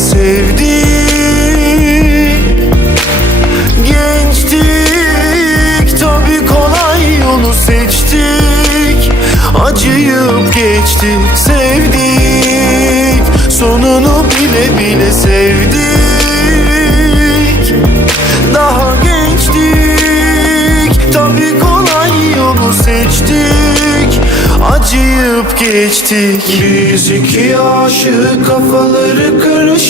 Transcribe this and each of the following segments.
sevdik Gençtik tabi kolay yolu seçtik. Acıyıp geçtik sevdik. Sonunu bile bile sevdik. Daha gençtik tabi kolay yolu seçtik. Acıyıp geçtik. Biz iki aşık kafaları karışık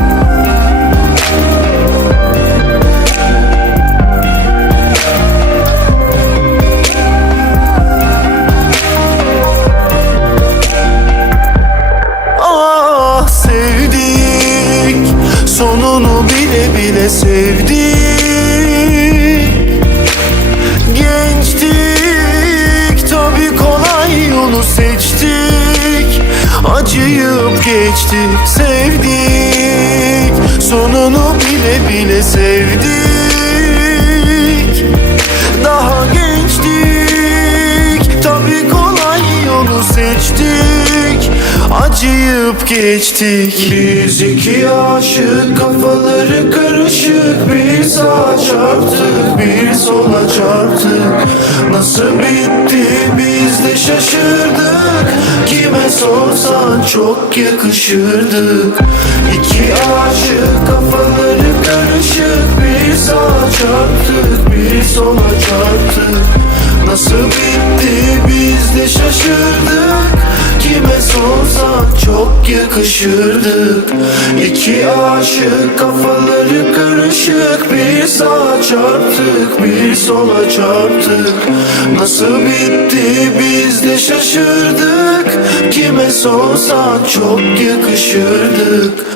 seçtik Acıyıp geçtik sevdik. Sonunu bile bile sevdik. Daha gençtik tabi kolay yolu seçtik. Acıyıp geçtik. Biz iki aşık kafaları karışık. Bir sağa çarptık bir sola çarptık. Nasıl bitti biz de şaşırdık sorsan çok yakışırdık. İki aşık kafaları karışık. Bir sağa çarptık bir sola çarptık. Nasıl bitti biz de şaşırdık. Kime sorsan çok yakışırdık. İki aşık kafaları karışık. Bir sağa çarptık bir sola çarptık. Nasıl bitti biz de şaşırdık sorsan çok yakışırdık